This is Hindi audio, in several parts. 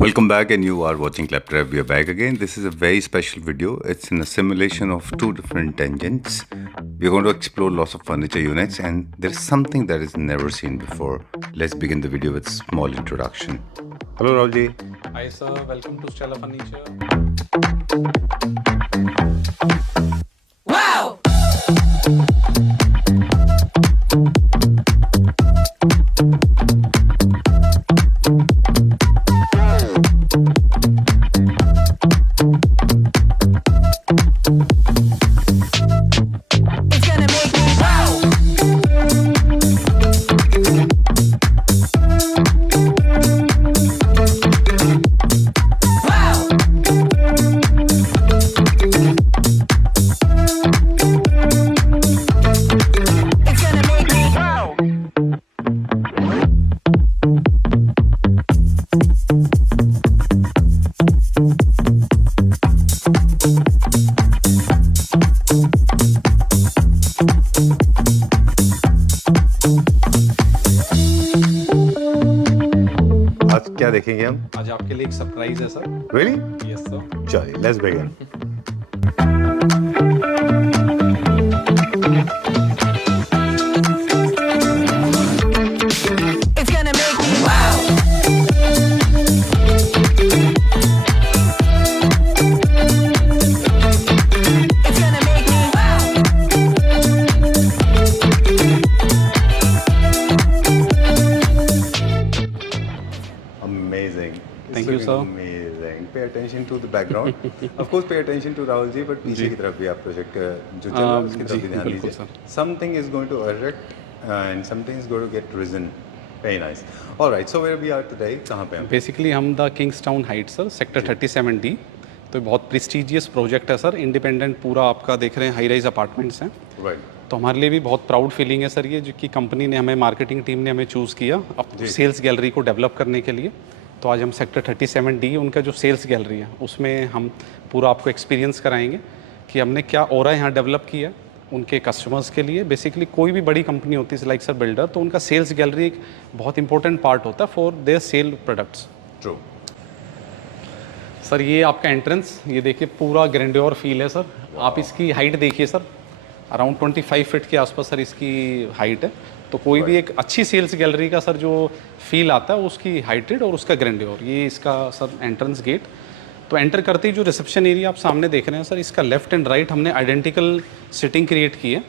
Welcome back, and you are watching Claptrap. We are back again. This is a very special video. It's in a simulation of two different engines. We're going to explore lots of furniture units, and there's something that is never seen before. Let's begin the video with a small introduction. Hello, Raulji. Hi sir, welcome to Stella Furniture. Wow! It's gonna make me wow! Wow! It's gonna make me wow! आज क्या देखेंगे हम? आज आपके लिए एक सरप्राइज है सर। Really? Yes sir. चलिए, let's begin. It's gonna make me wow! It's gonna make me wow! Amazing. Thank you, sir. Amazing. Pay attention to the background. Of course, pay attention to Rahul ji, but पीछे की तरफ भी आप प्रोजेक्ट का जो चल रहा है उसकी तरफ भी ध्यान बिल्कुल, दीजिए. sir. Something is going to erect and something is going to get risen. Very nice. All right. So where we are today? कहाँ पे हम? बेसिकली हम the Kingstown height sir, sector 37D। तो बहुत प्रेस्टिजियस प्रोजेक्ट है सर, इंडिपेंडेंट पूरा आपका देख रहे हैं, हाई राइज अपार्टमेंट्स हैं। Right. तो हमारे लिए भी बहुत प्राउड फीलिंग है सर ये, जो कि कंपनी ने हमें, मार्केटिंग टीम ने हमें चूज़ किया अब सेल्स गैलरी को डेवलप करने के लिए। तो आज हम सेक्टर 37D उनका जो सेल्स गैलरी है उसमें हम पूरा आपको एक्सपीरियंस कराएंगे कि हमने क्या ऑरा यहाँ डेवलप किया उनके कस्टमर्स के लिए। बेसिकली कोई भी बड़ी कंपनी होती है लाइक सर बिल्डर, तो उनका सेल्स गैलरी एक बहुत इंपॉर्टेंट पार्ट होता है for their cell products. True. Sir ये आपका एंट्रेंस, ये देखिए पूरा ग्रैंडियोर फील है सर। आप इसकी हाइट देखिए सर, अराउंड 25 फीट के आसपास सर इसकी हाइट है। तो कोई भी एक अच्छी सेल्स गैलरी का सर जो फील आता है उसकी हाइटेड और उसका ग्रैंडियोर। ये इसका सर एंट्रेंस गेट। तो एंटर करते ही जो रिसेप्शन एरिया आप सामने देख रहे हैं सर, इसका लेफ्ट एंड राइट हमने आइडेंटिकल सिटिंग क्रिएट की है।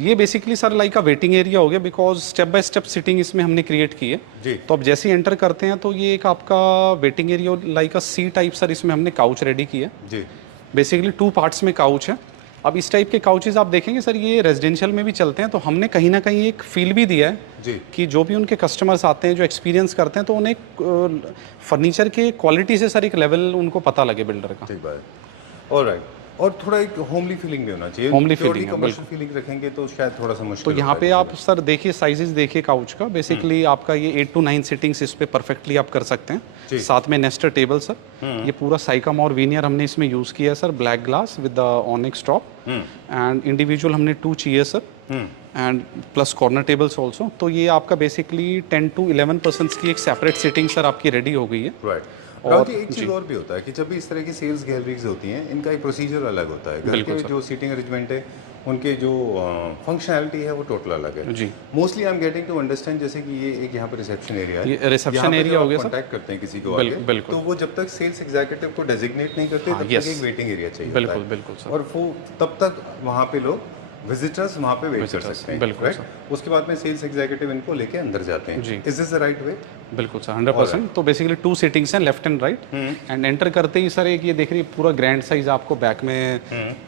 ये बेसिकली सर लाइक का वेटिंग एरिया हो गया, because step by step sitting इसमें हमने क्रिएट की है। जी. तो अब जैसे ही एंटर करते हैं तो ये एक आपका waiting area like a C type sir, इसमें हमने काउच रेडी की है। जी. बेसिकली 2 पार्ट्स में काउच है। अब इस टाइप के काउचेस आप देखेंगे सर, ये रेजिडेंशियल में भी चलते हैं। तो हमने कहीं ना कहीं एक फील भी दिया है जी. कि जो भी उनके कस्टमर्स आते हैं, जो एक्सपीरियंस करते हैं, तो उन्हें फर्नीचर के क्वालिटी से सर एक लेवल उनको पता लगे बिल्डर का। ठीक बात है. All right. और थोड़ा एक होमली फीलिंग भी होना चाहिए. Homely Purely feeling है, commercial feeling रखेंगे तो शायद थोड़ा सा मुश्किल तो होता यहाँ है पे चीज़ें. आप सर देखिए साइजेस देखिए काउच का। बेसिकली आपका ये 8 to 9 सिटिंग्स इस पे परफेक्टली आप कर सकते जी. हैं। साथ में नेस्टर टेबल सर, ये पूरा साइकम और वीनियर हमने इसमें यूज़ किया है sir, black glass with the onyx top and individual हमने 2 chair sir and plus corner tables also. तो ये आपका बेसिकली 10 to 11% की एक सेपरेट सिटिंग सर आपकी रेडी हो गई है। Right. और एक चीज़ और भी होता है कि जब भी इस तरह की सेल्स गैलरीज होती हैं, इनका एक प्रोसीजर अलग होता है. घर के जो सीटिंग अरेंजमेंट है, उनके जो फंक्शनैलिटी है वो टोटल अलग है. जी. Mostly I am getting to understand जैसे कि ये एक यहाँ पर रिसेप्शन एरिया है. ये reception area हो गया सर. कॉन्टैक्ट करते हैं किसी को बिल्कुल, आगे, बिल्कुल. तो वो जब तक सेल्स एग्जीक्यूटिव को डेजिग्नेट नहीं करते तब yes. तक एक वेटिंग एरिया चाहिए बिल्कुल, होता है. बिल्कुल सर. और वो तब तक वहाँ पे लोग विजिटर्स वहाँ पे वेट कर सकते हैं. बिल्कुल right? उसके बाद में सेल्स एग्जीक्यूटिव इनको लेके अंदर जाते हैं. जी. Is this the right way? बिल्कुल सर, 100%। तो बेसिकली 2 सिटिंग्स हैं, left and right. And enter करते ही सर एक ये देख रही है पूरा ग्रैंड साइज आपको बैक में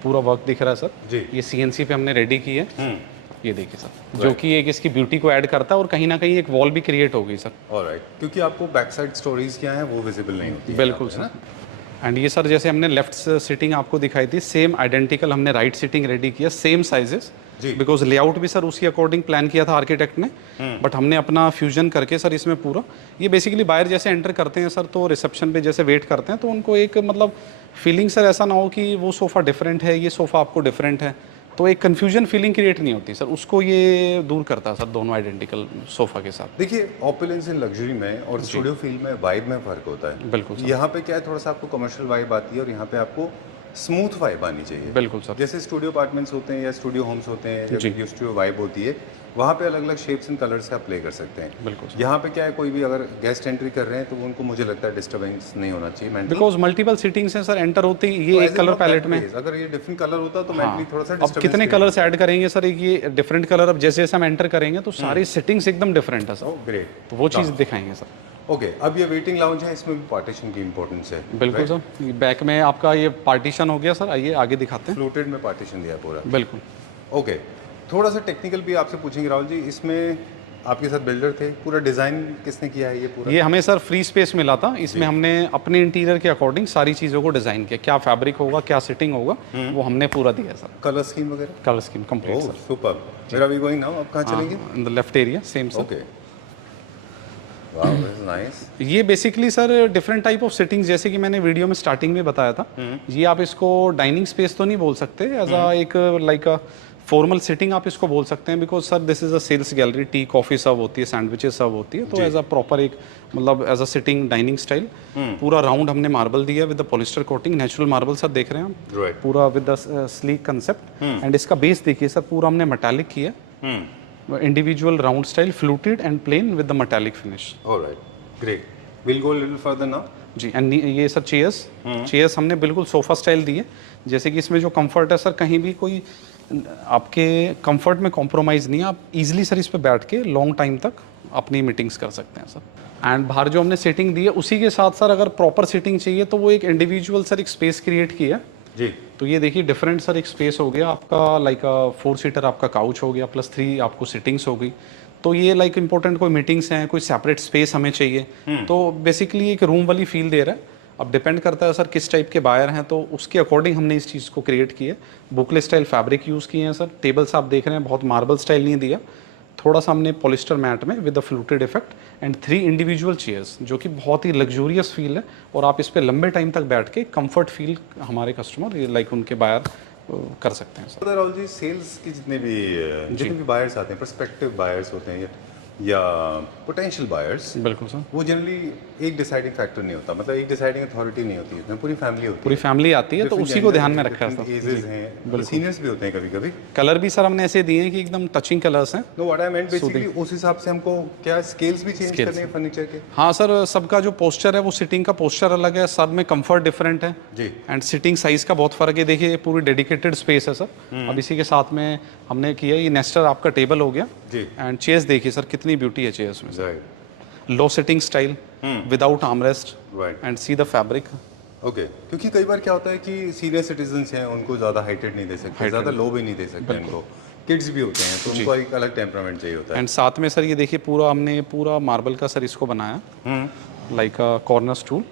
पूरा वर्क दिख रहा है सर। जी. ये CNC पे हमने रेडी की है। ये देखिए सर, जो कि एक इसकी ब्यूटी को ऐड करता है और कहीं ना कहीं एक वॉल भी क्रिएट हो गई सर। ऑलराइट. क्योंकि आपको बैक साइड स्टोरीज क्या है वो विजिबल नहीं होती है. बिल्कुल सर। एंड ये सर जैसे हमने लेफ्ट सिटिंग आपको दिखाई थी, सेम आइडेंटिकल हमने राइट सिटिंग रेडी किया, सेम साइजेस। जी. बिकॉज लेआउट भी सर उसी अकॉर्डिंग प्लान किया था आर्किटेक्ट ने, बट हमने अपना फ्यूजन करके सर इसमें पूरा ये बेसिकली बाहर जैसे एंटर करते हैं सर, तो रिसेप्शन पे जैसे वेट करते हैं तो उनको एक मतलब फीलिंग सर ऐसा ना हो कि वो सोफ़ा डिफरेंट है, ये सोफ़ा आपको डिफरेंट है। तो एक कन्फ्यूजन फीलिंग क्रिएट नहीं होती सर, उसको ये दूर करता है सर दोनों आइडेंटिकल सोफ़ा के साथ। देखिए ऑपुलेंस इन लग्जरी में और स्टूडियो फील में वाइब में फ़र्क होता है। बिल्कुल सर। यहाँ पे क्या है, थोड़ा सा आपको कमर्शियल वाइब आती है और यहाँ पे आपको स्मूथ वाइब आनी चाहिए। बिल्कुल सर। जैसे स्टूडियो अपार्टमेंट्स होते हैं या स्टूडियो होम्स होते हैं, जी। जब स्टूडियो वाइब होती है वहाँ पे अलग अलग शेप्स एंड कलर्स से आप प्ले कर सकते हैं। बिल्कुल सर। यहाँ पे क्या है, कोई भी अगर गेस्ट एंट्री कर रहे हैं तो उनको मुझे लगता है डिस्टर्बेंस नहीं होना चाहिए मेंटली। बिकॉज मल्टीपल सीटिंग्स हैं सर, एंटर होते ही ये एक कलर पैलेट में। अगर ये डिफरेंट कलर होता तो हाँ। मेंटली थोड़ा सा अब disturbance कितने create कलर्स ऐड करेंगे सर, एक ये डिफरेंट कलर, अब जैसे जैसे हम एंटर करेंगे तो सारी सेटिंग्स एकदम डिफरेंट है सर, होता। ग्रेट। तो वो चीज़ दिखाएंगे सर। ओके, अब ये वेटिंग लाउंज है, इसमें भी पार्टीशन की इंपॉर्टेंस है। बिल्कुल सर। बैक में आपका ये पार्टीशन हो गया सर, आइए आगे दिखाते हैं। फ्लोटेड में पार्टीशन दिया है पूरा। बिल्कुल। ओके, थोड़ा सा टेक्निकल भी आपसे पूछेंगे राहुल जी, इसमें आपके साथ बिल्डर थे, पूरा डिज़ाइन किसने किया है ये पूरा? ये हमें सर फ्री स्पेस मिला था, इसमें हमने अपने इंटीरियर के अकॉर्डिंग सारी चीज़ों को डिज़ाइन किया, क्या फैब्रिक होगा, क्या सिटिंग होगा, वो हमने पूरा दिया है सर। कलर स्कीम वगैरह? Colour scheme complete oh sir. Super. Where are we going now? अब कहाँ चलेंगे? In the left area same sir. Okay, wow this is nice. ये basically sir different type of sittings, जैसे कि मैंने वीडियो में स्टार्टिंग में बताया था, ये आप इसको डाइनिंग स्पेस तो नहीं बोल सकते, एज अ एक लाइक अ फॉर्मल सिटिंग आप इसको बोल सकते हैं, because sir this is a sales gallery, tea coffee serve होती है, सैंडविचेस सर्व होती है, तो एज अ प्रॉपर एक मतलब as a sitting dining style पूरा राउंड हमने मार्बल दिया with the polyester coating, natural marble sir देख रहे हैं हम, राइट। पूरा with the sleek concept, and इसका बेस देखिए सर पूरा हमने मेटालिक किया, individual round style, fluted and plain with the metallic finish. Alright, great. Will go little further now. जी, एंड ये सर चेयर्स हमने बिल्कुल सोफा स्टाइल दिए, जैसे कि इसमें जो कंफर्ट है सर, कहीं भी कोई आपके कंफर्ट में कॉम्प्रोमाइज़ नहीं है, आप इजीली सर इस पे बैठ के लॉन्ग टाइम तक अपनी मीटिंग्स कर सकते हैं सर। एंड बाहर जो हमने सेटिंग दी है उसी के साथ सर अगर प्रॉपर सीटिंग चाहिए तो वो एक इंडिविजुअल सर एक स्पेस क्रिएट किया जी। तो ये देखिए डिफरेंट सर एक स्पेस हो गया आपका, लाइक 4 सीटर आपका काउच हो गया, प्लस 3 आपको सिटिंग्स हो गई, तो ये लाइक इंपॉर्टेंट कोई मीटिंग्स हैं, कोई सेपरेट स्पेस हमें चाहिए, तो बेसिकली एक रूम वाली फील दे रहा है। अब डिपेंड करता है सर किस टाइप के बायर हैं, तो उसके अकॉर्डिंग हमने इस चीज़ को क्रिएट किया। बुकले स्टाइल फैब्रिक यूज़ किए हैं सर, टेबल्स आप देख रहे हैं बहुत मार्बल स्टाइल नहीं दिया, थोड़ा सा हमने पॉलिस्टर मैट में with the fluted effect, and 3 individual chairs जो कि बहुत ही लग्जूरियस फील है, और आप इस पर लंबे टाइम तक बैठ के कंफर्ट फील हमारे कस्टमर लाइक उनके बायर कर सकते हैं सर। राहुल जी, सेल्स की जितने भी बायर्स आते हैं, प्रोस्पेक्टिव बायर्स होते हैं या पोटेंशियल बायर्स, बिल्कुल सर। वो जनरली एक डिसाइडिंग फैक्टर नहीं होता, मतलब एक डिसाइडिंग अथॉरिटी नहीं होती है, पूरी फैमिली होती है, पूरी फैमिली आती है, तो उसी को ध्यान में रखा है सर। एजेस हैं, सीनियर्स भी होते हैं कभी कभी। कलर भी सर हमने ऐसे दिए हैं कि एकदम टचिंग कलर्स हैं। Know what I meant basically, उस हिसाब से हमको क्या स्केल्स भी चेंज करने हैं फर्नीचर के? हाँ सर, सबका जो पोस्चर है वो सिटिंग का पोस्चर अलग है, सब में कंफर्ट डिफरेंट है जी। एंड सिटिंग साइज का बहुत फर्क है। देखिए ये पूरी डेडिकेटेड स्पेस है सर। अब इसी के साथ में हमने किया ये नेस्टर आपका टेबल हो गया जी। एंड चेयर्स देखिए सर कितनी ब्यूटी है चेयर्स में, right low sitting style without armrest right. And see the fabric. Okay, क्योंकि कई बार क्या होता है कि सीनियर सिटीजन्स हैं, उनको ज़्यादा हाइटेड नहीं दे सकते, ज़्यादा लो भी नहीं दे सकते उनको, किड्स भी होते हैं, तो उनको एक अलग टेम्परामेंट चाहिए होता है। एंड साथ में सर ये देखिए पूरा हमने पूरा मार्बल का सर इसको बनाया लाइक अ कॉर्नर स्टूल,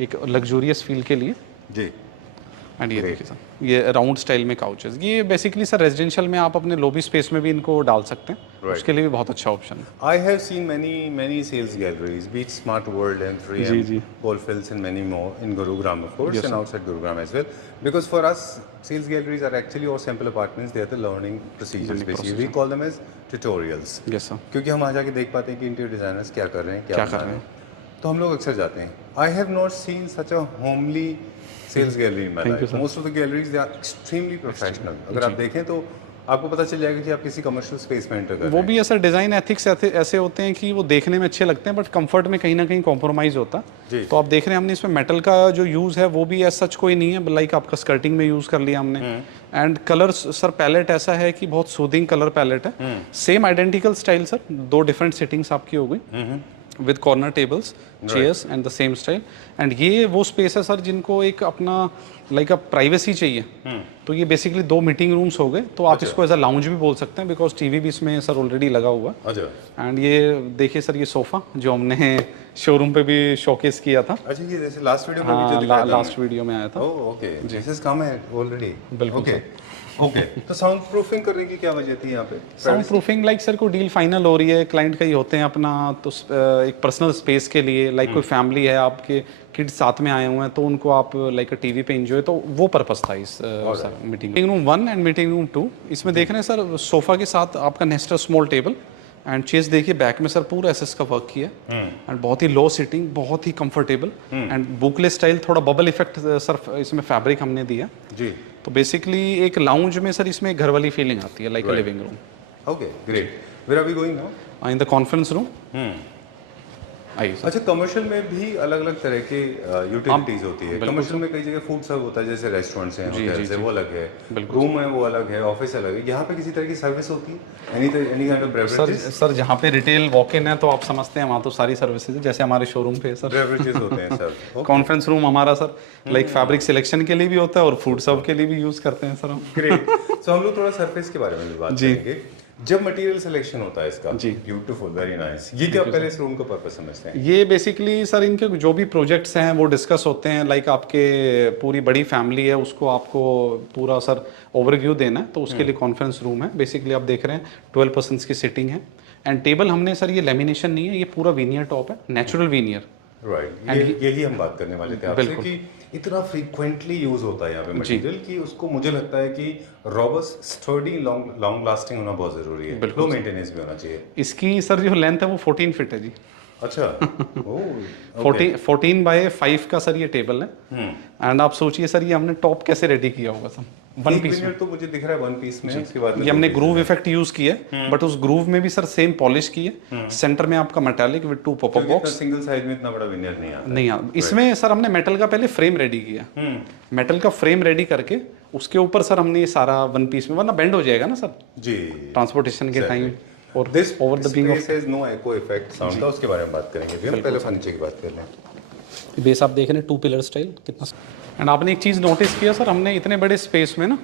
एक लग्जूरियस फील के लिए। जी। एंड ये देखिए सर ये राउंड स्टाइल में काउचेस, ये बेसिकली सर रेजिडेंशियल में आप अपने लॉबी स्पेस में भी इनको डाल सकते हैं, उसके लिए भी बहुत अच्छा ऑप्शन है। I have seen many sales galleries, be it Smart World and 3M, जी। Coalfields and many more in Gurugram of course, and outside Gurugram as well. Because for us, sales galleries are actually or sample apartments. They are the learning procedures basically. We call them as tutorials. Yes sir. क्योंकि हम वहाँ जाके देख पाते हैं कि इंटीरियर डिजाइनर्स क्या कर रहे हैं, क्या क्या बना कर रहे हैं, तो हम लोग अक्सर जाते हैं। I have not seen such a homely sales gallery in my Thank you, life. sir. Most of the galleries they are extremely professional. अगर आप देखें तो आपको पता चल जाएगा कि आप किसी कमर्शियल स्पेस में एंटर कर रहे वो हैं। भी ऐसा डिज़ाइन एथिक्स ऐसे होते हैं कि वो देखने में अच्छे लगते हैं बट कंफर्ट में कहीं ना कहीं कॉम्प्रोमाइज़ होता जी। है। तो आप देख रहे हैं हमने इसमें मेटल का जो यूज़ है वो भी एज सच कोई नहीं है, लाइक आपका स्कर्टिंग में यूज़ कर लिया हमने। एंड कलर सर पैलेट ऐसा है कि बहुत सूदिंग कलर पैलेट है, same identical style sir, 2 different sittings आपकी हो गई with corner tables, chairs and the same style. And ये वो स्पेस है सर जिनको एक अपना लाइक अ प्राइवेसी चाहिए, तो ये बेसिकली 2 मीटिंग रूम्स हो गए, तो आप इसको एज अ लाउंज भी बोल सकते हैं बिकॉज टीवी भी इसमें सर ऑलरेडी लगा हुआ है। अच्छा। एंड ये देखिए सर ये सोफ़ा जो हमने शोरूम पे भी शोकेस किया था, अच्छा, ये जैसे लास्ट वीडियो में भी जो दिखाया था लास्ट वीडियो में आया था। Oh okay, this is come है ऑलरेडी। बिल्कुल ओके, ओके, तो साउंड प्रूफिंग करने की क्या वजह थी यहाँ पे? साउंड प्रूफिंग लाइक सर कोई डील फाइनल हो रही है, क्लाइंट का ही होते हैं अपना, तो एक पर्सनल स्पेस के लिए लाइक कोई फैमिली है, आपके किड्स साथ में आए हुए हैं तो उनको आप लाइक टीवी पे एंजॉय, तो वो पर्पस था इस sir meeting room 1 and meeting room 2। इसमें देख रहे हैं सर सोफा के साथ आपका nester small table and chaise देखिए बैक में सर पूरा एसएस का वर्क किया एंड बहुत ही लो सिटिंग, बहुत ही कंफर्टेबल एंड बुकले स्टाइल, थोड़ा बबल इफेक्ट सर इसमें फैब्रिक हमने दिया जी। तो बेसिकली एक लाउंज में सर इसमें घर वाली फीलिंग आती है like a living room. Okay, great. Where are we going now? In the conference room आइए सर। अच्छा, कमर्शियल में भी अलग अलग तरह के यूटिलिटीज होती है। कमर्शियल में कई जगह फूड सर्व होता है, जैसे रेस्टोरेंट्स हैं, होटल्स है, वो अलग है, रूम है वो अलग है, ऑफिस अलग है। यहाँ पे किसी तरह की सर्विस होती है, any kind of beverages? Sir जहाँ पे रिटेल वॉक इन है तो आप समझते हैं वहाँ तो सारी सर्विसेज है, जैसे हमारे शोरूम पे है सर। बेवरेजेस होते हैं सर। कॉन्फ्रेंस रूम हमारा सर लाइक फैब्रिक सिलेक्शन के लिए भी होता है और फूड सर्व के लिए भी यूज करते हैं सर हम। ग्रेट। सो हम लोग थोड़ा सरफेस के बारे में भी बात करेंगे। जब मटेरियल सिलेक्शन होता है इसका, जी, ब्यूटीफुल, वेरी नाइस। ये क्या पहले इस रूम का पर्पस समझते हैं? ये बेसिकली सर इनके जो भी प्रोजेक्ट्स हैं वो डिस्कस होते हैं, लाइक आपके पूरी बड़ी फैमिली है उसको आपको पूरा सर ओवरव्यू देना है, तो उसके लिए कॉन्फ्रेंस रूम है। बेसिकली आप देख रहे हैं 12 पर्सन्स की सिटिंग है एंड टेबल हमने सर ये लेमिनेशन नहीं है, ये पूरा वीनियर टॉप है, नेचुरल वीनियर। राइट, यही हम बात करने वाले थे आपसे कि इतना फ्रीक्वेंटली यूज होता है यहाँ पे मटेरियल कि उसको मुझे लगता है कि रॉबस्ट, स्टर्डी, लॉन्ग लास्टिंग होना बहुत जरूरी है, लो मेंटेनेंस भी होना चाहिए। इसकी सर जो लेंथ है वो 14 फीट है जी। अच्छा। 14 बाय 5 का सर ये टेबल है एंड आप सोचिए सर ये हमने टॉप कैसे रेडी किया होगा सर, वन पीस में। तो मुझे दिख रहा है वन पीस में, उसके बाद ये हमने ग्रूव इफेक्ट यूज किया है, बट उस ग्रूव में भी सर सेम पॉलिश की है। सेंटर में आपका metallic with 2 popup box. Single size में इतना बड़ा विनियर नहीं आता। इसमें सर हमने मेटल का पहले फ्रेम रेडी किया, मेटल का फ्रेम रेडी करके उसके ऊपर सर हमने ये सारा वन पीस में, वरना बेंड हो जाएगा ना सर जी ट्रांसपोर्टेशन के टाइम। और this over the being space has no echo effect sound का, उसके बारे में बात करेंगे। हम पहले फर्नीचर की बात कर लें। बेस आप देख रहे हैं 2 पिलर स्टाइल कितना। एंड आपने एक चीज़ नोटिस किया सर, हमने इतने बड़े स्पेस में ना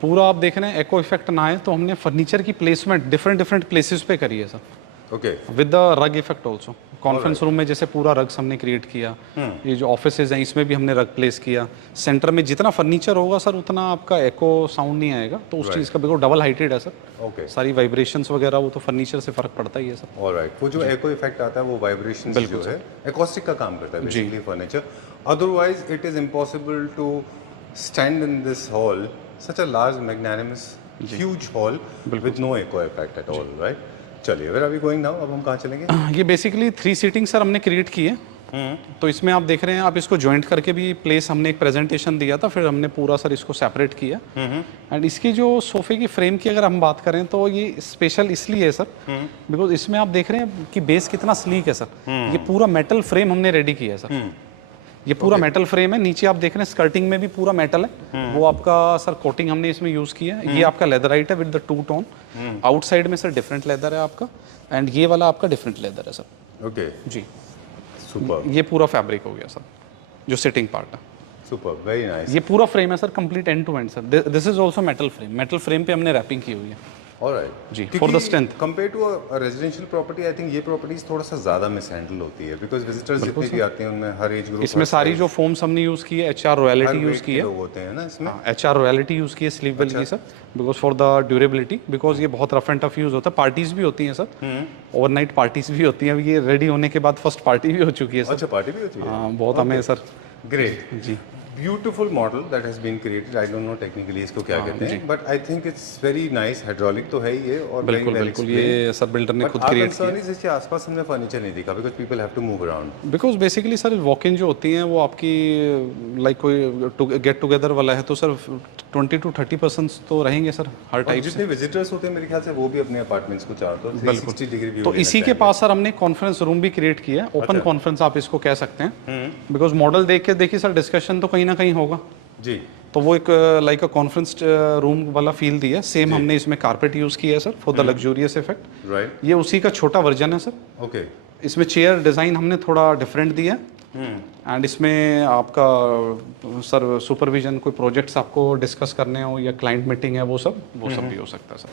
पूरा आप देख रहे हैं एको इफेक्ट ना आए, तो हमने फर्नीचर की प्लेसमेंट डिफरेंट प्लेसेस पे करी है sir, okay, with the rug effect also. Conference room में जैसे पूरा रग्स हमने क्रिएट किया, ये जो ऑफिसेज हैं इसमें भी हमने रग प्लेस किया। सेंटर में जितना फर्नीचर होगा सर उतना आपका एको साउंड नहीं आएगा, तो उस चीज़ का बिल्कुल डबल हाइटेड है सर। ओके, सारी वाइब्रेशंस वगैरह वो तो फर्नीचर से फर्क पड़ता ही है सर। ऑलराइट, वो जो एको इफेक्ट आता है वो वाइब्रेशन जो है एकॉस्टिक का काम करता है basically furniture. Otherwise it is impossible to stand in this hall, such a large magnanimous huge hall with no echo effect at all, right? चलिए, where are we going now? अब हम कहाँ चलेंगे? ये बेसिकली 3 सीटिंग सर हमने क्रिएट की है, तो इसमें आप देख रहे हैं, आप इसको जॉइंट करके भी प्लेस हमने एक प्रेजेंटेशन दिया था, फिर हमने पूरा सर इसको सेपरेट किया। एंड इसकी जो सोफे की फ्रेम की अगर हम बात करें तो ये स्पेशल इसलिए है सर बिकॉज इसमें आप देख रहे हैं कि बेस कितना स्लीक है सर। ये पूरा मेटल फ्रेम हमने रेडी किया है सर, ये पूरा मेटल फ्रेम है। नीचे आप देख रहे हैं स्कर्टिंग में भी पूरा मेटल है, वो आपका सर कोटिंग हमने इसमें यूज किया है। ये आपका लेदराइट है विद द 2 टोन। आउटसाइड में सर डिफरेंट लेदर है आपका, एंड ये वाला आपका डिफरेंट लेदर है सर। ओके जी, सुपर, ये पूरा फैब्रिक हो गया सर जो सिटिंग पार्ट है। Super, very nice. ये पूरा फ्रेम है sir complete end to end sir. This is also metal frame, metal frame पे हमने रैपिंग की हुई है। ऑलराइट जी, for the strength compare to a residential property, I think ये प्रॉपर्टीज थोड़ा सा ज्यादा मिसहैंडल होती है बिकॉज विजिटर्स जितने भी आते हैं उनमें हर एज ग्रुप, इसमें सारी जो फोम्स हमने यूज की है, HR रॉयलिटी यूज की है, लोग होते हैं ना इसमें, HR रॉयलिटी यूज की है स्लीव बेल की sir, because for the durability, because ये बहुत रफ एंड टफ यूज होता है। पार्टीज भी होती हैं सर, ओवरनाइट पार्टीज भी होती हैं। अब ये रेडी होने के बाद फर्स्ट पार्टी भी हो चुकी है सर। अच्छा, पार्टी भी होती है? हाँ, बहुत हमें सर। ग्रेट जी, beautiful model that has been created, I don't know technically इसको क्या कहते हैं, but I think it's very nice. Hydraulic तो है ही ये, और बिल्कुल ये सब बिल्डर ने खुद क्रिएट किया है। इसके आसपास हमने फर्नीचर नहीं देखा because people have to move around, because basically sir walk in जो होती हैं वो आपकी लाइक कोई गेट टुगेदर वाला है तो सर 20 to 30% तो रहेंगे सर हर टाइप से। जितने विजिटर्स होते हैं मेरे ख्याल से वो भी अपने अपार्टमेंट्स को चाहते हैं 360 डिग्री व्यू। तो इसी के पास सर हमने कॉन्फ्रेंस रूम भी क्रिएट किया है, ओपन कॉन्फ्रेंस आप इसको कह सकते हैं, बिकॉज मॉडल देख के देखिए सर डिस्कशन तो कहीं ना कहीं होगा जी, तो वो एक लाइक अ कॉन्फ्रेंस रूम वाला फील दिया। सेम हमने इसमें कारपेट यूज किया है sir for the luxurious effect. Right, ये उसी का छोटा वर्जन है सर। ओके, इसमें चेयर डिज़ाइन हमने थोड़ा डिफरेंट दिया एंड इसमें आपका सर सुपरविजन, कोई प्रोजेक्ट्स आपको डिस्कस करने हो या क्लाइंट मीटिंग है वो सब भी हो सकता है सर।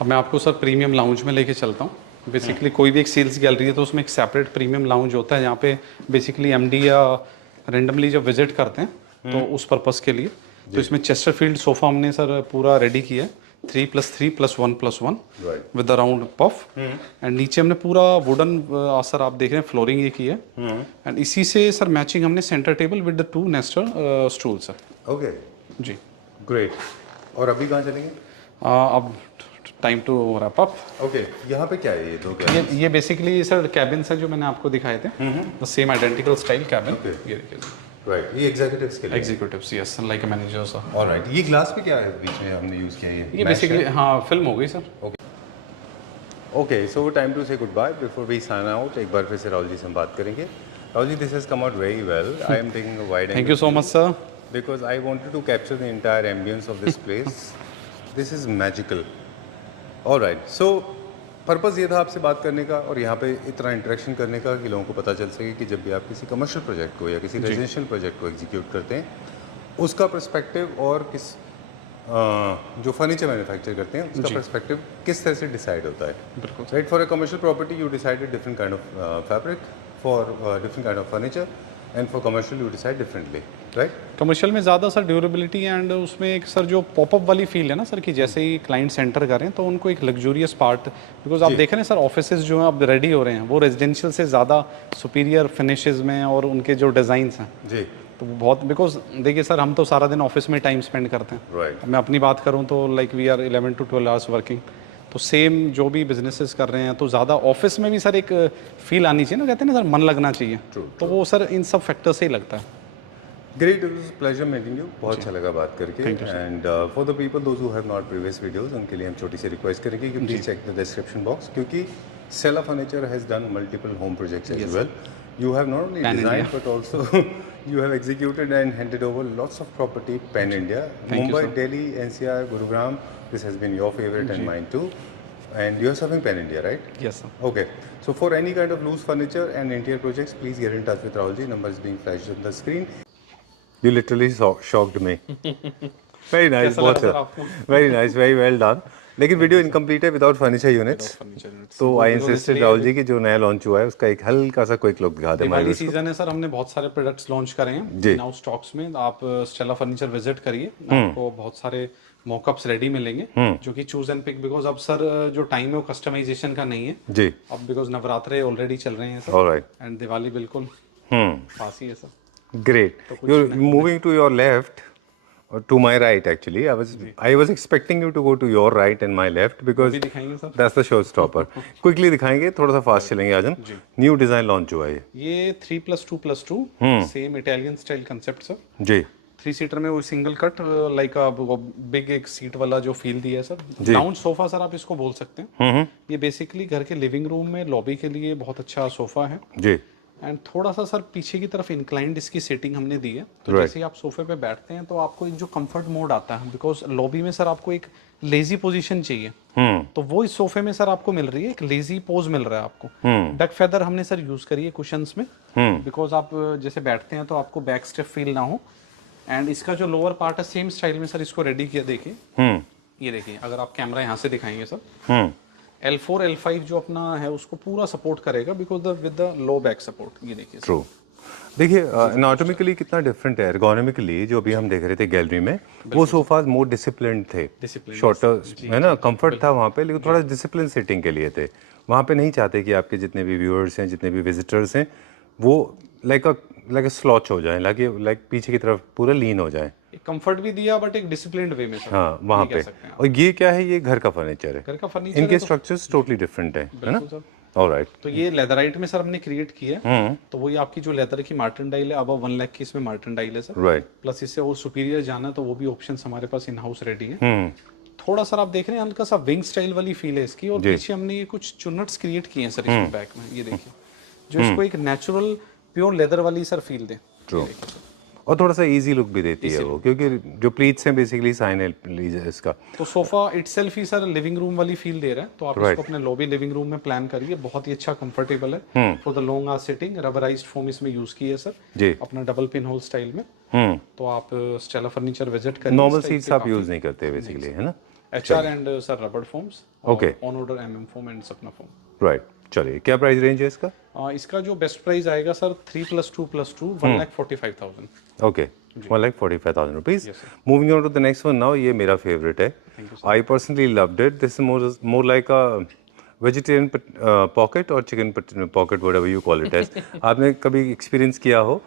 अब मैं आपको सर प्रीमियम लाउंज में लेके चलता हूँ। बेसिकली कोई भी एक सेल्स गैलरी है तो उसमें एक सेपरेट प्रीमियम लाउंज होता है, जहाँ पे बेसिकली MD या रेंडमली जब विजिट करते हैं तो उस पर्पस के लिए तो इसमें चेस्टरफील्ड सोफा हमने सर पूरा रेडी किया है 3+3+1+1 Right. With the round puff and नीचे हमने पूरा वुडन सर आप देख रहे हैं फ्लोरिंग ये की है एंड इसी से सर मैचिंग हमने centre table with the 2 nester stool sir okay, जी ग्रेट। और अभी कहाँ चलेंगे? अब time to wrap up okay, यहाँ पे क्या है ये दो क्या? ये बेसिकली सर कैबिन्स हैं जो मैंने आपको दिखाए थे the same identical style cabin Okay. ये देखिए राइट, ये एग्जीक्यूटिव्स के लिए। Executives yes like a manager sir alright, ये ग्लास पे क्या है बीच में हमने यूज़ किया ये बेसिकली हाँ फिल्म हो गई sir okay, so time to say goodbye before we sign out. एक बार फिर से राहुल जी से हम बात करेंगे। Rahul ji, this has come out very well. I am taking a wide thank you so much sir because I wanted to capture the entire ambience of this place. This is magical. All right. So purpose ये था आपसे बात करने का और यहाँ पे इतना इंटरेक्शन करने का कि लोगों को पता चल सके कि जब भी आप किसी कमर्शियल प्रोजेक्ट को या किसी रेजिडेंशियल प्रोजेक्ट को एग्जीक्यूट करते हैं उसका पर्सपेक्टिव और जो फर्नीचर मैन्युफैक्चर करते हैं उसका पर्सपेक्टिव किस तरह से डिसाइड होता है। बिल्कुल right, for a commercial property you decided different kind of fabric, for different kind of furniture and for commercial you decide differently, right? Commercial में ज़्यादा सर ड्यूरेबिलिटी एंड उसमें एक सर जो पॉपअप वाली फील है ना सर कि जैसे ही क्लाइंट सेंटर करें तो उनको एक लग्जूरियस पार्ट बिकॉज आप देख रहे हैं सर ऑफिसेज जो हैं अब रेडी हो रहे हैं वो रेजिडेंशियल से ज़्यादा सुपीरियर फिनिशेस में और उनके जो डिज़ाइंस हैं जी, तो वो बहुत बिकॉज देखिए सर हम तो सारा दिन ऑफिस में टाइम स्पेंड करते हैं राइट, मैं अपनी बात करूं तो like we are 11 to 12 hours working तो सेम जो भी बिजनेसेस कर रहे हैं तो ज़्यादा ऑफिस में भी सर एक फील आनी चाहिए ना कहते हैं ना सर मन लगना चाहिए तो वो सर इन सब फैक्टर से ही लगता है great, it was pleasure meeting you. बहुत अच्छा लगा बात करके। And for the people those who have not previous videos उनके लिए हम छोटी सी रिक्वेस्ट करेंगे कि please check the description box क्योंकि Sela furniture has done multiple home projects as well. You have not only designed but also you have executed and handed over lots of property pan India, Mumbai, Delhi, NCR, Gurugram. This has been your favorite and mine too. And you are serving pan India, right? Yes sir Okay. So for any kind of loose furniture and interior projects, please get in touch with Rahul ji. Number is being flashed on the screen. You literally shocked me. Very nice, कैसा बहुत लगा सर अच्छा. आपको? Very nice, very well done. लेकिन वीडियो इनकम्प्लीट है विदाउट फर्नीचर यूनिट्स, तो आई इंसिस्टेड राहुल जी की जो नया लॉन्च हुआ है उसका एक हल्का सा क्विक लुक दिखा दे हमारे दिवाली सीजन है सर हमने बहुत सारे प्रोडक्ट्स लॉन्च करे जी। हैं नाउ स्टॉक्स में आप स्टेला फर्नीचर विजिट करिए आपको बहुत सारे मॉकअप्स रेडी मिलेंगे जो कि चूज एंड पिक बिकॉज अब सर जो टाइम है वो कस्टमाइजेशन का नहीं है जी। अब बिकॉज नवरात्रे ऑलरेडी चल रहे हैं सर ऑलराइट, एंड दिवाली बिल्कुल पास ही है sir great. You're moving to your left or to my right actually. I was expecting you to go to your right and my left because अभी दिखाएंगे sir that's the showstopper. Quickly दिखाएंगे, थोड़ा सा फास्ट चलेंगे आज हम। न्यू डिजाइन लॉन्च हुआ है ये 3+2+2 same Italian style concept sir ji. 3 seater में वो सिंगल कट लाइक बिग एक सीट वाला जो फील दिया है सर लाउंज सोफा सर आप इसको बोल सकते हैं ये बेसिकली घर के लिविंग रूम में लॉबी के लिए बहुत अच्छा सोफा है जी। एंड थोड़ा सा सर पीछे की तरफ इंक्लाइंड इसकी सेटिंग हमने दी है तो जैसे ही आप सोफे पे बैठते हैं तो आपको एक जो कंफर्ट मोड आता है बिकॉज लॉबी में सर आपको एक लेजी पोजीशन चाहिए तो वो इस सोफे में सर आपको मिल रही है एक लेजी पोज मिल रहा है आपको डक फेदर हमने सर यूज करी है कुशंस में बिकॉज आप जैसे बैठते हैं तो आपको बैक स्टेप फील ना हो एंड इसका जो लोअर पार्ट है सेम स्टाइल में सर इसको रेडी किया देखिए ये देखिए अगर आप कैमरा यहाँ से दिखाएंगे सर L4 L5 जो अपना है उसको पूरा सपोर्ट करेगा because with the low back support ये देखिए ट्रू। देखिए एनाटॉमिकली कितना डिफरेंट है, एर्गोनॉमिकली जो अभी हम देख रहे थे गैलरी में वो सोफाज मोर डिसिप्लिन्ड थे, शॉर्टर है ना, कंफर्ट था वहाँ पे लेकिन थोड़ा डिसिप्लिन सेटिंग के लिए थे। वहाँ पे नहीं चाहते कि आपके जितने भी व्यूअर्स हैं जितने भी विजिटर्स हैं वो लाइक अ स्लॉच हो जाए, लाइक पीछे की तरफ पूरा लीन हो जाए। कंफर्ट भी दिया बट एक डिसिप्लिन्ड वे में सर हाँ वहाँ पे। और ये क्या है, ये घर का फर्नीचर है, घर का फर्नीचर इनके स्ट्रक्चर्स टोटली डिफरेंट है ना। ऑलराइट, तो ये लेदराइट में सर हमने क्रिएट किया है तो वही आपकी जो लेदर की मार्टिन डाइल है अब 1 लाख की इसमें मार्टिन डाइल है सर राइट। प्लस इससे और सुपीरियर जाना तो वो भी ऑप्शन हमारे पास इन हाउस रेडी है। थोड़ा सर आप देख रहे हैं हल्का सा विंग स्टाइल वाली फील है इसकी और पीछे हमने ये कुछ चुन्नट्स क्रिएट किए हैं सर इसमें बैक में ये देखिए जो इसको एक नेचुरल प्योर लेदर वाली सर फील दे। और थोड़ा सा इजी लुक भी देती है वो क्योंकि जो प्लीट्स हैं बेसिकली साइन इसका। तो सोफा इटसेल्फ ही सर लिविंग रूम वाली फील दे रहा है तो आप इसको अपने लॉबी लिविंग रूम में प्लान करिए, बहुत ही अच्छा कंफर्टेबल है for the long hour sitting. Rubberised foam इसमें यूज की है सर जी अपना डबल पिन होल स्टाइल में। तो आप स्टेला फर्नीचर विजिट करिए। नॉर्मल सीट्स आप यूज नहीं करते बेसिकली है ना। HR and sir rubber foams okay on order MM foam and सपना फोम। राइट, चलिए क्या प्राइस रेंज है इसका? इसका जो बेस्ट प्राइस आएगा sir 3+2+2 1,45,000। Okay 1,45,000 rupees. Yes, sir. Moving on to the next one now, ये मेरा favorite है. Thank you, sir. I personally loved it. This is more like a vegetarian pocket or chicken pocket, whatever you call it as. आपने कभी experience किया हो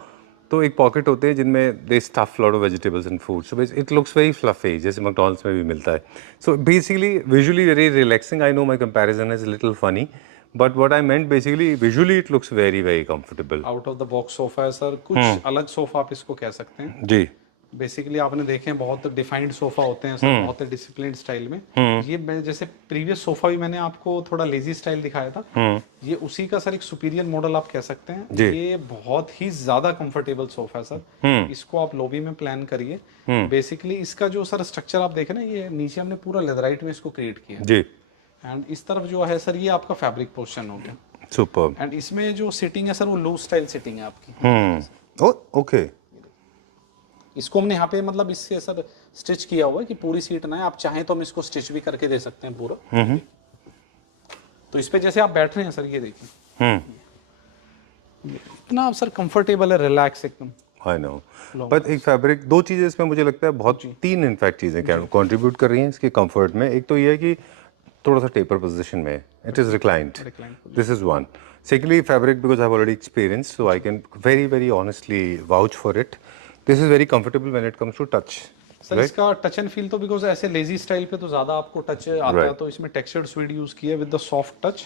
तो एक पॉकेट होते हैं जिनमें they stuff lot of vegetables and food, so it looks very fluffy, जैसे मैकडॉनल्ड्स में भी मिलता है. So basically visually very relaxing. I know my comparison is little funny, but what I meant basically visually it looks very very comfortable. Out of the box sofa है सर, कुछ अलग सोफा आप इसको कह सकते हैं. जी. बेसिकली आपने देखे हैं बहुत डिफाइंड सोफा होते हैं सर, बहुत डिसिप्लिन स्टाइल में. ये जैसे प्रीवियस सोफा भी मैंने आपको थोड़ा लेजी स्टाइल दिखाया था, ये उसी का सर एक सुपीरियर मॉडल आप कह सकते हैं. ये बहुत ही ज्यादा कंफर्टेबल सोफा है सर. इसको आप लॉबी में प्लान करिए. बेसिकली इसका जो सर स्ट्रक्चर आप देखें ना, ये नीचे हमने पूरा लेदराइट में इसको क्रिएट किया जी. एंड इस तरफ जो है सर, ये आपका फैब्रिक पोर्शन हो गया. सुपर्ब. एंड इसमें जो सिटिंग है सर, वो लूज स्टाइल सिटिंग है आपकी. ओके. इसको हमने यहाँ पे मतलब इससे सर स्टिच किया हुआ है कि पूरी सीट ना है. आप चाहें तो हम इसको स्टिच भी करके दे सकते हैं पूरा. तो इस पे जैसे आप बैठ रहे हैं सर, ये देखिए इतना सर कंफर्टेबल है, रिलैक्स एकदम. I know. बट एक फैब्रिक, दो चीज़ें इसमें मुझे लगता है बहुत, तीन इनफैक्ट चीज़ें कंट्रीब्यूट कर रही हैं इसके कंफर्ट में. एक तो ये है कि थोड़ा सा टेपर पोजीशन में it is reclined. This is one. Secondly, fabric, because I've already experienced, so I can very honestly vouch for it. This is very comfortable when it comes to touch. Sir right? इसका टच एंड फील तो बिकॉज ऐसे लेजी स्टाइल पे तो ज्यादा आपको टच आता है, तो इसमें टेक्सचर्ड स्वीड यूज किया है विद द सॉफ्ट टच.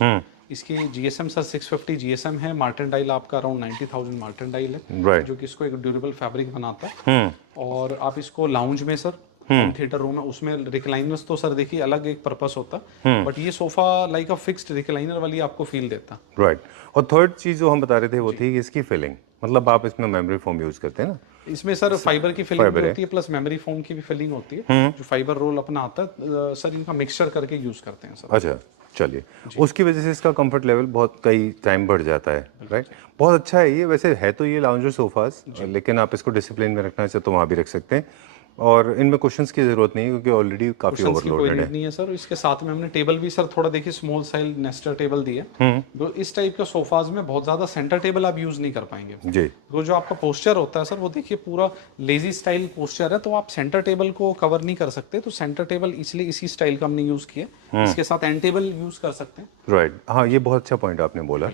इसकी जीएसएम सर 650 जीएसएम है. मार्टेंडाइल आपका अराउंड 90,000 मार्टेंडाइल है, Right. जो कि इसको एक ड्यूरेबल फैब्रिक बनाता है. और आप इसको लाउंज में सर, थिएटर रूम है उसमें रिक्लाइनर्स तो सर देखिए अलग एक पर्पस होता है, बट ये sofa like a fixed recliner वाली आपको फील देता. राइट. और थर्ड चीज़ जो हम बता रहे थे वो थी कि इसकी फिलिंग, मतलब आप इसमें मेमोरी फोम यूज करते हैं ना. इसमें सर फाइबर की फिलिंग भी होती है, प्लस मेमोरी फोम की भी फिलिंग होती है. जो फाइबर रोल अपना आता है सर, इनका मिक्सचर करके यूज करते हैं सर. अच्छा, चलिए. उसकी वजह से इसका कंफर्ट लेवल बहुत कई टाइम बढ़ जाता है. राइट. बहुत अच्छा है ये. वैसे है तो ये लाउंजर सोफाज, लेकिन आप इसको डिसिप्लिन में रखना चाहे तो वहाँ भी रख सकते हैं. और इनमें कुशन्स की जरूरत नहीं है क्योंकि ऑलरेडी काफी कुशन्स की कोई ओवरलोडेड नीड है. नहीं है सर. इसके साथ में हमने टेबल भी सर थोड़ा देखिए स्मॉल साइज नेस्टर टेबल दिया है. तो इस टाइप के सोफाज में बहुत ज्यादा सेंटर टेबल आप यूज नहीं कर पाएंगे. जी. तो जो आपका पोस्चर होता है सर, वो देखिए पूरा लेजी स्टाइल पोस्चर है, तो आप सेंटर टेबल को कवर नहीं कर सकते. तो सेंटर टेबल इसलिए इसी स्टाइल का हमने यूज किया. इसके साथ एंड टेबल यूज कर सकते हैं. राइट. हाँ, ये बहुत अच्छा पॉइंट आपने बोला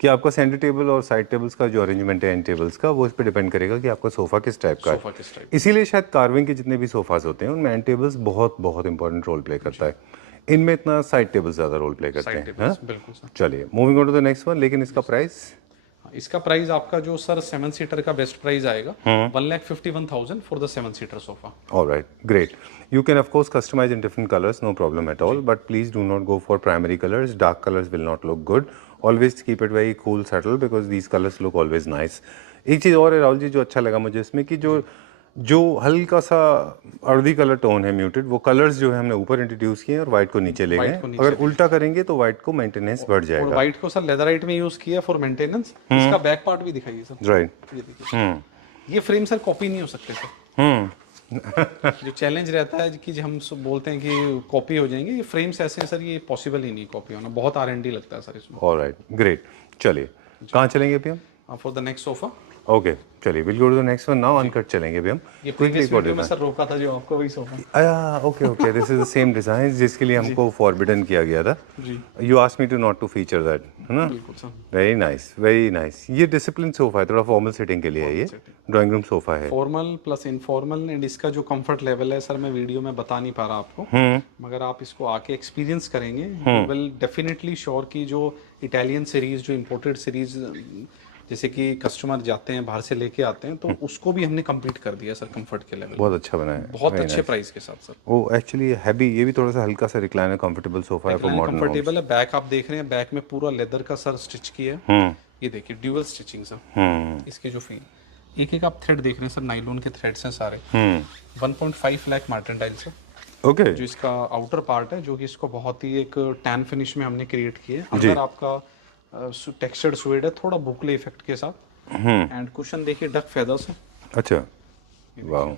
कि आपका सेंटर टेबल और साइड टेबल्स का जो अरेंजमेंट है एंड टेबल्स का, वो इस पर डिपेंड करेगा कि आपका सोफा किस टाइप का सोफा है. किस टाइप. इसीलिए शायद कार्विंग के जितने भी सोफाज होते हैं उनमें एंड टेबल्स बहुत इंपॉर्टेंट रोल प्ले करता है. इनमें इतना साइड टेबल्स ज्यादा रोल प्ले करते हैं. हाँ? बिल्कुल सर. चलिए, moving on to the next one. लेकिन इसका प्राइस, इसका प्राइस आपका जो सर 7 सीटर का बेस्ट प्राइस आएगा 1,51,000 for the 7 seater sofa. alright, great. You can of course customize in different colors, no problem at all, but please do not go for primary colors. Dark colors will not look good. Always keep it very cool, subtle, because these colors look always nice. एक चीज़ और है राहुल जी जो अच्छा लगा मुझे इसमें कि जो हल्का सा अर्दी कलर टोन है म्यूटेड, वो कलर्स जो है हमने ऊपर इंट्रोड्यूस किए हैं और व्हाइट को नीचे ले गए. अगर उल्टा करेंगे तो व्हाइट को मेंटेनेंस बढ़ और जाएगा. व्हाइट को सर लेदराइट में यूज किया फॉर मेंटेनेंस. इसका बैक पार्ट भी दिखाइए सर. राइट. ये देखिए, ये फ्रेम सर कॉपी नहीं हो सकते सर. जो चैलेंज रहता है कि हम बोलते हैं कि कॉपी हो जाएंगे, ये फ्रेम्स ऐसे हैं सर, ये पॉसिबल ही नहीं कॉपी होना. बहुत R&D लगता है सर इसमें. Alright, great. चलिए, कहाँ चलेंगे अभी हम? For the next sofa. Okay, चलिए, will go to the next one now. Uncut चलेंगे अभी हम. ये प्रीवियस वीडियो में सर रोका था जो आपको, वही sofa. Okay, this is the same design जिसके लिए हमको फॉरबिडन किया गया था. जी. You asked me to not to feature that, है ना? बिल्कुल सर. Very nice. ये डिसिप्लिन सोफा है, थोड़ा फॉर्मल सिटिंग के लिए है. ये ड्राइंग रूम सोफा है. Formal plus informal. एंड इसका जो कंफर्ट लेवल है सर, मैं वीडियो में बता नहीं पा रहा आपको, मगर आप इसको आके एक्सपीरियंस करेंगे, यू विल डेफिनेटली श्योर की जो इटालियन सीरीज, जो इम्पोर्टेड सीरीज जैसे कि कस्टमर जाते हैं बाहर से लेके आते हैं, तो उसको भी हमने कंप्लीट कर दिया सर कंफर्ट के लेवल. बहुत अच्छा बना है, बहुत अच्छे प्राइस के साथ सर. वो एक्चुअली हैवी, ये भी थोड़ा सा हल्का सा रिक्लाइनर कंफर्टेबल सोफा है फॉर मॉडर्न. कंफर्टेबल है. बैक आप देख रहे हैं, बैक में पूरा लेदर का सर स्टिच किया है. ये देखिए ड्यूअल स्टिचिंग सर. इसके जो फील, एक आप थ्रेड देख रहे हैं सर, नाइलॉन के थ्रेड्स हैं सारे. 1.5 लाख मार्टेंडाइल सर. ओके. जो इसका आउटर पार्ट है, जो कि इसको बहुत ही एक टैन फिनिश में हमने क्रिएट किया है. अंदर आपका टेक्सचर्ड स्वेड है, थोड़ा बुकले इफेक्ट के साथ. एंड कुशन देखिए डक फेदर्स है. अच्छा, wow.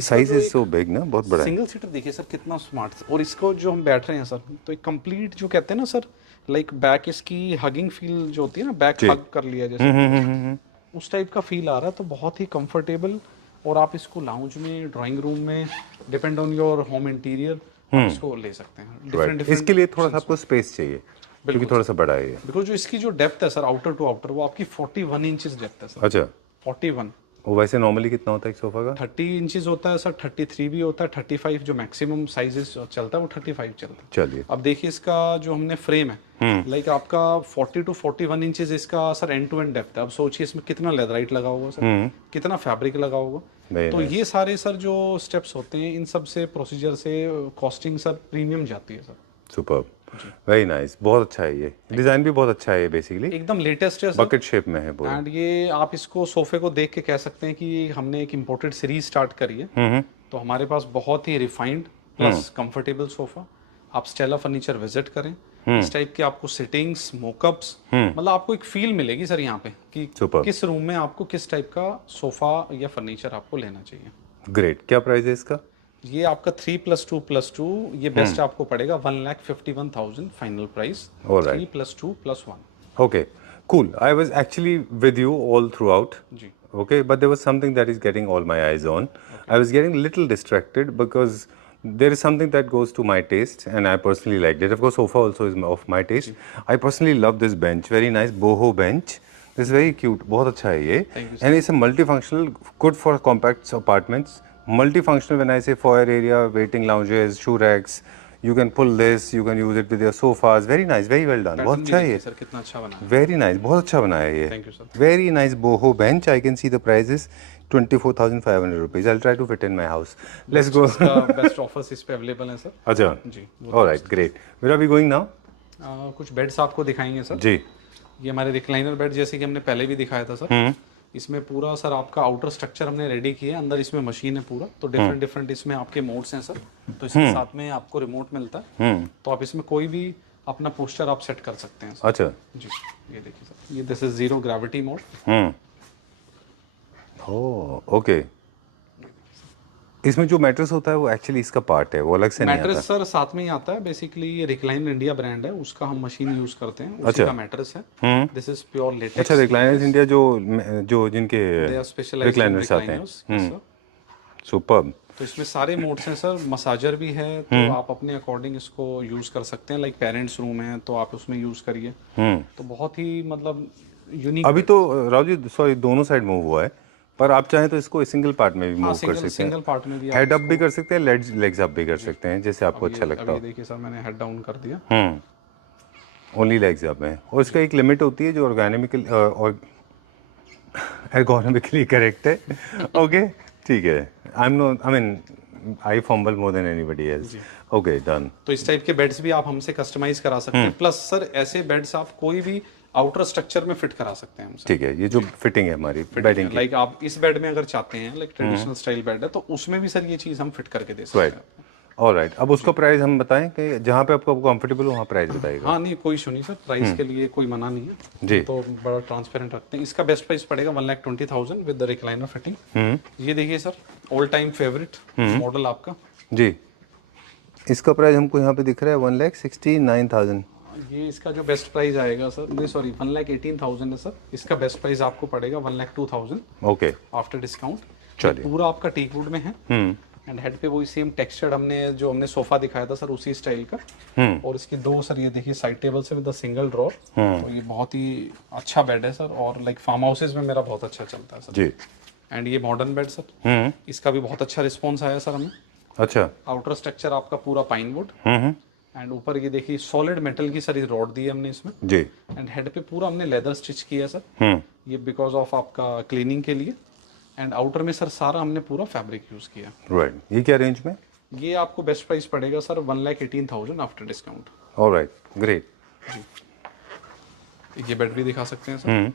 Size is so big ना, बहुत बड़ा है. सिंगल सीटर देखिए सर कितना स्मार्ट. और इसको जो हम बैठ रहे हैं सर, तो एक कंप्लीट जो कहते हैं ना सर, लाइक बैक इसकी हगिंग फील जो होती है ना, बैक हग कर लिया जैसे, उस टाइप का फील आ रहा है. तो बहुत ही कंफर्टेबल और आप इसको लाउंज में, ड्राइंग रूम में, depend on your home interior आप इसको ले सकते हैं। राइट, इसके लिए थोड़ा सा आपको स्पेस चाहिए क्योंकि थोड़ा सा बड़ा है ये। बिकॉज जो इसकी जो डेप्थ है सर, आउटर टू आउटर, वो आपकी 41 इंचेस डेप्थ है सर। अच्छा, 41। वो वैसे नॉर्मली कितना होता है एक सोफा का? 30 इंचेस होता है सर, 33 भी होता है, 35 जो मैक्सिमम साइजेस चलता है वो 35 चलता है। चलिए, अब देखिए इसका जो हमने फ्रेम है, लाइक आपका 40 टू 41 इंचेस इसका sir end to end depth है। अब सोचिए इसमें कितना लेदराइट लगा होगा सर, कितना फैब्रिक लगा होगा। Very तो ये सारे सर जो स्टेप्स होते हैं, इन सब से प्रोसीजर से कॉस्टिंग सर प्रीमियम जाती है सर। सुपर्ब, वेरी नाइस, बहुत अच्छा है ये डिजाइन भी बहुत अच्छा है ये बेसिकली एकदम लेटेस्ट है सर, बकेट शेप में है पूरा। एंड ये आप इसको सोफे को देख के कह सकते हैं कि हमने एक इम्पोर्टेड सीरीज स्टार्ट करी है। तो हमारे पास बहुत ही रिफाइंड प्लस कंफर्टेबल सोफा। आप स्टेला फर्नीचर विजिट करें, इस टाइप के आपको सिटिंग्स, मोकअप्स, मतलब आपको एक फील मिलेगी सर यहाँ पे कि Superb. किस रूम में आपको किस टाइप का सोफा या फर्नीचर आपको लेना चाहिए। ग्रेट, क्या प्राइस है इसका? ये आपका 3+2+2, ये बेस्ट आपको पड़ेगा 1,51,000 final price. Alright. 3+2+1। Okay, cool. I was actually with you all throughout. जी। Okay, but there was something that is getting all my eyes on. I was getting a little distracted because there is something that goes to my taste and I personally liked it. Of course, sofa also is of my taste. I personally love this bench. Very nice boho bench. This is very cute. बहुत अच्छा है ये. And it's a multifunctional, good for compact apartments. Multifunctional when I say foyer area, waiting lounges, shoe racks. You can pull this, you can use it with your sofas. Very nice, very well done. बहुत अच्छा है ये. सर कितना अच्छा बना है। Very nice, बहुत अच्छा बनाया है ये. Thank you, sir. Very nice boho bench. I can see the price is 24,500 rupees. I'll try to fit in my house. Let's go. इसका बेस्ट ऑफर्स इस पे अवेलेबल है सर। अच्छा. जी। All right, great. Where are we going now? कुछ बेड्स आपको दिखाएंगे सर। जी. ये हमारे रिक्लाइनर बेड जैसे कि हमने पहले भी दिखाया था सर। इसमें पूरा सर आपका आउटर स्ट्रक्चर हमने रेडी किया है, अंदर इसमें मशीन है पूरा। तो डिफरेंट डिफरेंट इसमें आपके मोड्स हैं सर। तो इसके साथ में आपको रिमोट मिलता है। तो आप इसमें कोई भी अपना पोस्टर आप सेट कर सकते हैं सर। अच्छा. जी, ये देखिए सर, ये this is 0 gravity mode. Oh, okay. इसमें जो मैट्रेस होता है वो एक्चुअली इसका पार्ट है, वो अलग से नहीं आता. मैट्रेस सर साथ में ही आता है। बेसिकली ये रिक्लाइन इंडिया ब्रांड है, उसका हम मशीन यूज करते हैं, उसी का मैट्रेस है। This is pure latex. अच्छा, रिक्लाइनर्स इंडिया जो जिनके दे आर स्पेशलाइज्ड रिक्लाइनर्स आते हैं. सर। सुपर्ब. तो इसमें सारे मोड्स हैं सर, मसाजर भी है, तो आप अपने अकॉर्डिंग इसको यूज कर सकते हैं। लाइक पेरेंट्स रूम है तो आप उसमें यूज करिए। तो बहुत ही मतलब यूनिक। अभी तो राव जी सॉरी दोनों साइड मूव हुआ है, पर आप चाहें तो इसको सिंगल पार्ट में भी मूव कर सकते हैं. सिंगल पार्ट में भी हेड अप भी कर सकते हैं, लेग्स अप भी कर सकते हैं, जैसे आपको अच्छा लगता हो. अभी देखिए सर, मैंने हेड डाउन कर दिया। ओनली लेग्स अप है. और इसका एक लिमिट होती है जो ergonomically करेक्ट है. ओके, ठीक है. I fumble more than anybody else. Okay, done. तो इस टाइप के बेड्स भी आप हमसे कस्टमाइज करा सकते हैं। प्लस सर ऐसे बेड्स आप कोई भी आउटर स्ट्रक्चर में फिट करा सकते हैं हमसे। ठीक है, ये जो फिटिंग है हमारी बेडिंग की. लाइक आप इस बेड में अगर चाहते हैं, लाइक ट्रेडिशनल स्टाइल बेड है, तो उसमें भी सर ये चीज हम फिट करके दे सकते हैं। ऑलराइट. अब उसका प्राइस हम बताएं कि जहाँ पे आपको कंफर्टेबल हो वहाँ प्राइस बताइएगा. हाँ, नहीं कोई इशू नहीं सर, प्राइस के लिए कोई मना नहीं है जी. तो बड़ा ट्रांसपेरेंट रखते हैं। इसका बेस्ट प्राइस पड़ेगा 1,20,000 विद द रिक्लाइनर फिटिंग। ये देखिए sir, all time favourite model आपका। जी. इसका प्राइस हमको यहाँ पे दिख रहा है 1,69,000. ये इसका जो बेस्ट प्राइस आएगा सर, नहीं सॉरी 1,18,000 है सर। इसका बेस्ट प्राइस आपको पड़ेगा 1,02,000 ओके आफ्टर डिस्काउंट। चलिए. पूरा आपका टीक वुड में है एंड हेड पे वही सेम टेक्सचर्ड हमने सोफा दिखाया था सर, उसी स्टाइल का। और इसकी दो सर ये देखिए साइड टेबल से विद सिंगल ड्रॉर। तो ये बहुत ही अच्छा बेड है सर, और लाइक फार्म हाउसेज में मेरा बहुत अच्छा चलता है सर जी. एंड ये मॉडर्न बेड सर, इसका भी बहुत अच्छा रिस्पॉन्स आया सर हमें। अच्छा. आउटर स्ट्रक्चर आपका पूरा पाइन वुड एंड ऊपर ये देखिए सॉलिड मेटल की सर रॉड दी है हमने इसमें जी. एंड हेड पे पूरा हमने लेदर स्टिच किया सर, ये बिकॉज ऑफ आपका क्लीनिंग के लिए। एंड आउटर में सर सारा हमने पूरा फैब्रिक यूज किया। राइट. ये क्या रेंज में? ये आपको बेस्ट प्राइस पड़ेगा sir 1,18,000 after discount. Alright, great. ये बेड भी दिखा सकते हैं सर।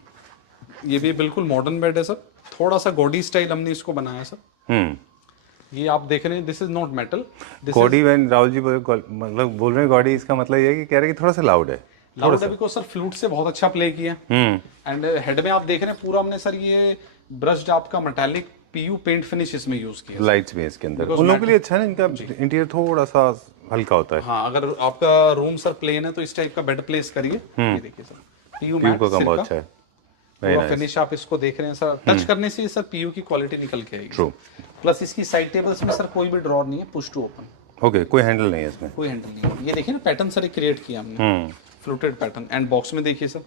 ये भी बिल्कुल मॉडर्न बेड है सर, थोड़ा सा गॉडी स्टाइल हमने इसको बनाया सर। ये आप देख रहे हैं, this is not metal. Gaudy when Rahul ji मतलब बोल रहे हैं गॉडी, इसका मतलब ये है कि कह रहे हैं कि थोड़ा सा लाउड है। लाउड है बिकॉज सर फ्लूट से बहुत अच्छा प्ले किया। एंड हेड में आप देख रहे हैं पूरा हमने सर ये ब्रश्ड आपका मेटालिक पीयू पेंट फिनिश इसमें यूज किया। लाइट्स भी इसके अंदर उन लोगों के लिए अच्छा है ना, इनका इंटीरियर थोड़ा सा हल्का होता है। हाँ, अगर आपका रूम सर प्लेन है तो इस टाइप का बेड प्लेस करिए। ये देखिए सर, पीयू का काम बहुत अच्छा है। Very पूरा nice. फिनिश आप इसको देख रहे हैं सर, टच करने से सर पीयू की क्वालिटी निकल के आएगी। True. प्लस इसकी साइड टेबल्स में सर कोई भी ड्रॉर नहीं है, पुश टू ओपन, ओके, कोई हैंडल नहीं है इसमें। कोई हैंडल नहीं है। ये देखिए ना पैटर्न सर क्रिएट किया हमने, फ्लूटेड पैटर्न। एंड बॉक्स में देखिए सर,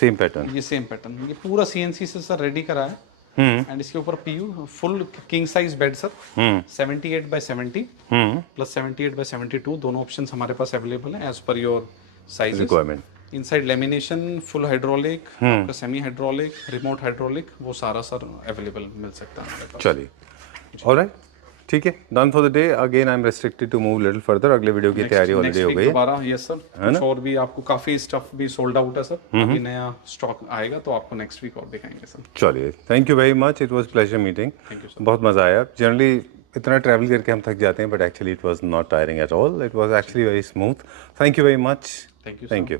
सेम पैटर्न। ये सेम पैटर्न, ये पूरा सीएनसी से सर रेडी करा है। एंड इसके ऊपर PU full king size bed sir, 78 by 70 plus 78 by 72 दोनों ऑप्शंस हमारे पास अवेलेबल है as per your size requirement. Inside lamination, full hydraulic, आपका सेमी हाइड्रोलिक, रिमोट हाइड्रोलिक, वो सारा सर अवेलेबल मिल सकता है हमारे पास। चलिए, ऑलराइट, ठीक है, done for the day. Again I am restricted to move little further. अगले वीडियो की तैयारी ऑलरेडी हो गई है। दोबारा यस सर, कुछ और भी आपको काफी स्टफ भी सोल्ड आउट है सर, अभी नया स्टॉक आएगा तो आपको नेक्स्ट वीक और दिखाएंगे सर। चलिए, thank you very much, it was pleasure meeting. Thank you, sir. बहुत मज़ा आया। जनरली इतना ट्रैवल करके हम थक जाते हैं, but actually it was not tiring at all, it was actually very smooth. Thank you very much. Thank you, sir. Thank you.